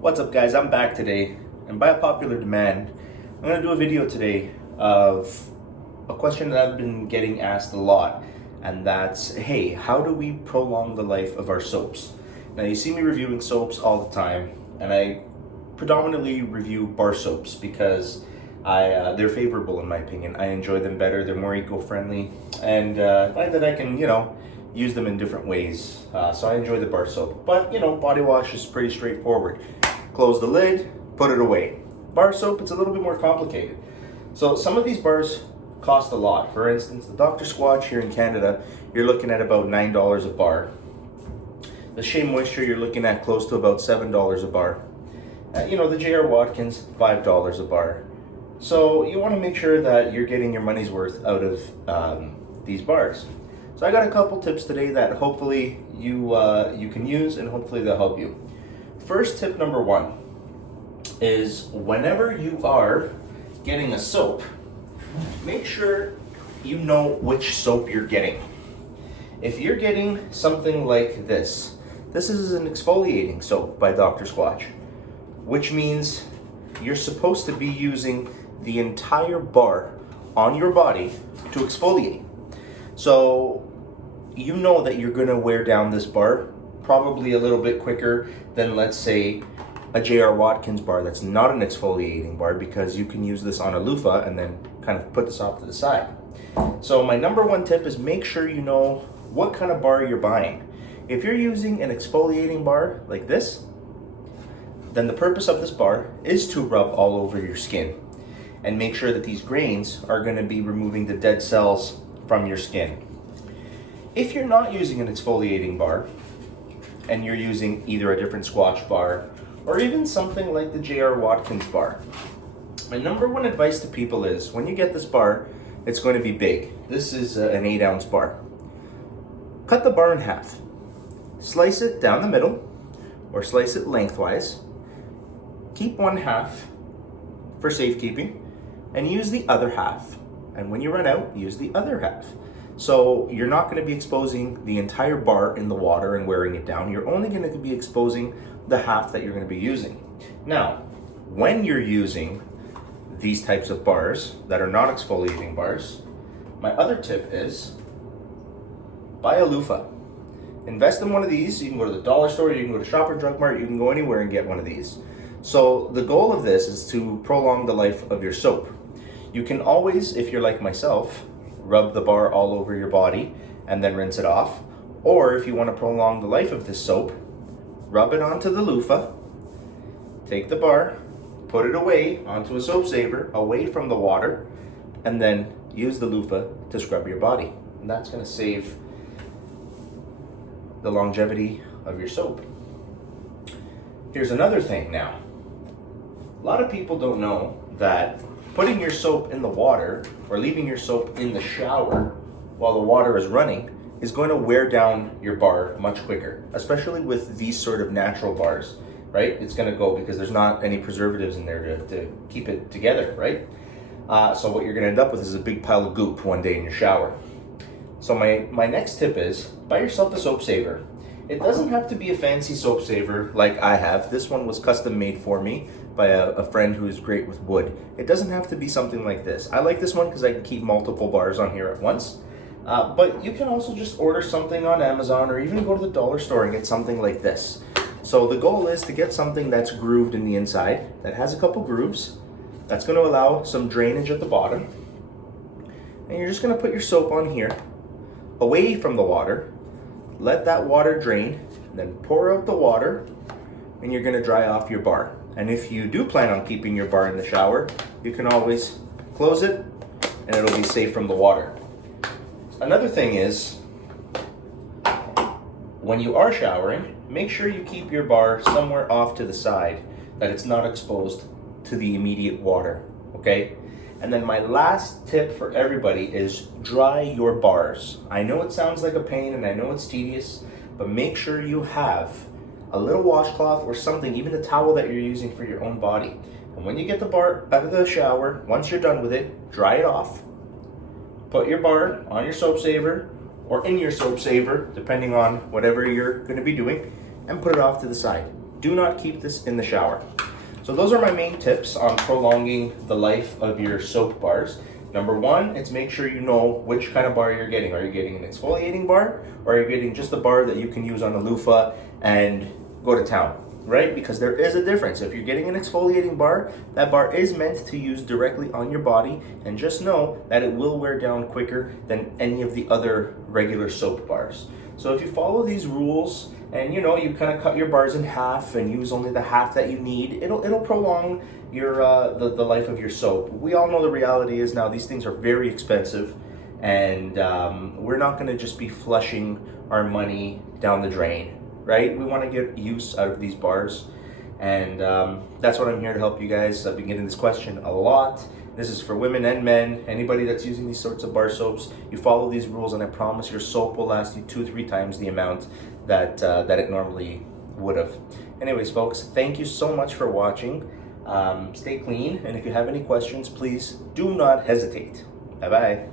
What's up guys, I'm back today, and by popular demand, I'm going to do a video today of a question that I've been getting asked a lot, and that's, hey, how do we prolong the life of our soaps? Now you see me reviewing soaps all the time, and I predominantly review bar soaps because they're favorable in my opinion. I enjoy them better, they're more eco-friendly, and I find that I can, use them in different ways. So I enjoy the bar soap. But, body wash is pretty straightforward. Close the lid, put it away. Bar soap, it's a little bit more complicated. So some of these bars cost a lot. For instance, the Dr. Squatch here in Canada, you're looking at about $9 a bar. The Shea Moisture, you're looking at close to about $7 a bar. The J.R. Watkins, $5 a bar. So you want to make sure that you're getting your money's worth out of these bars. So I got a couple tips today that hopefully you can use, and hopefully they'll help you. First tip number one is whenever you are getting a soap, make sure you know which soap you're getting. If you're getting something like this is an exfoliating soap by Dr. Squatch, which means you're supposed to be using the entire bar on your body to exfoliate. So you know that you're going to wear down this bar probably a little bit quicker than, let's say, a J.R. Watkins bar that's not an exfoliating bar, because you can use this on a loofah and then kind of put this off to the side. So my number one tip is make sure you know what kind of bar you're buying. If you're using an exfoliating bar like this, then the purpose of this bar is to rub all over your skin and make sure that these grains are going to be removing the dead cells from your skin. If you're not using an exfoliating bar and you're using either a different Squatch bar or even something like the J.R. Watkins bar, my number one advice to people is when you get this bar, it's going to be big. This is an 8-ounce bar. Cut the bar in half. Slice it down the middle or slice it lengthwise. Keep one half for safekeeping and use the other half. And when you run out, use the other half. So you're not going to be exposing the entire bar in the water and wearing it down. You're only going to be exposing the half that you're going to be using. Now, when you're using these types of bars that are not exfoliating bars, my other tip is buy a loofah. Invest in one of these. You can go to the dollar store, you can go to Shoppers Drug Mart, you can go anywhere and get one of these. So the goal of this is to prolong the life of your soap. You can always, if you're like myself, rub the bar all over your body and then rinse it off. Or if you want to prolong the life of this soap, rub it onto the loofah, take the bar, put it away onto a soap saver, away from the water, and then use the loofah to scrub your body. And that's going to save the longevity of your soap. Here's another thing now. A lot of people don't know that putting your soap in the water or leaving your soap in the shower while the water is running is going to wear down your bar much quicker, especially with these sort of natural bars, right? It's going to go because there's not any preservatives in there to keep it together, right? So what you're going to end up with is a big pile of goop one day in your shower. So my next tip is buy yourself a soap saver. It doesn't have to be a fancy soap saver like I have. This one was custom made for me by a friend who is great with wood. It doesn't have to be something like this. I like this one because I can keep multiple bars on here at once. But you can also just order something on Amazon or even go to the dollar store and get something like this. So the goal is to get something that's grooved in the inside, that has a couple grooves, that's going to allow some drainage at the bottom. And you're just going to put your soap on here, away from the water, let that water drain, then pour out the water, and you're going to dry off your bar. And if you do plan on keeping your bar in the shower, you can always close it and it'll be safe from the water. Another thing is, when you are showering, make sure you keep your bar somewhere off to the side, that it's not exposed to the immediate water, okay? And then my last tip for everybody is dry your bars. I know it sounds like a pain and I know it's tedious, but make sure you have a little washcloth or something, even a towel that you're using for your own body. And when you get the bar out of the shower, once you're done with it, dry it off. Put your bar on your soap saver or in your soap saver, depending on whatever you're going to be doing, and put it off to the side. Do not keep this in the shower. So those are my main tips on prolonging the life of your soap bars. Number one, it's make sure you know which kind of bar you're getting. Are you getting an exfoliating bar, or are you getting just a bar that you can use on a loofah and go to town, right? Because there is a difference. If you're getting an exfoliating bar, that bar is meant to use directly on your body, and just know that it will wear down quicker than any of the other regular soap bars. So if you follow these rules and you kind of cut your bars in half and use only the half that you need, it'll prolong your the life of your soap. We all know the reality is now these things are very expensive, and we're not going to just be flushing our money down the drain, right? We want to get use out of these bars, and that's what I'm here to help you guys. I've been getting this question a lot. This is for women and men. Anybody that's using these sorts of bar soaps, you follow these rules and I promise your soap will last you 2-3 times the amount that it normally would have. Anyways, folks, thank you so much for watching. Stay clean, and if you have any questions, please do not hesitate. Bye-bye.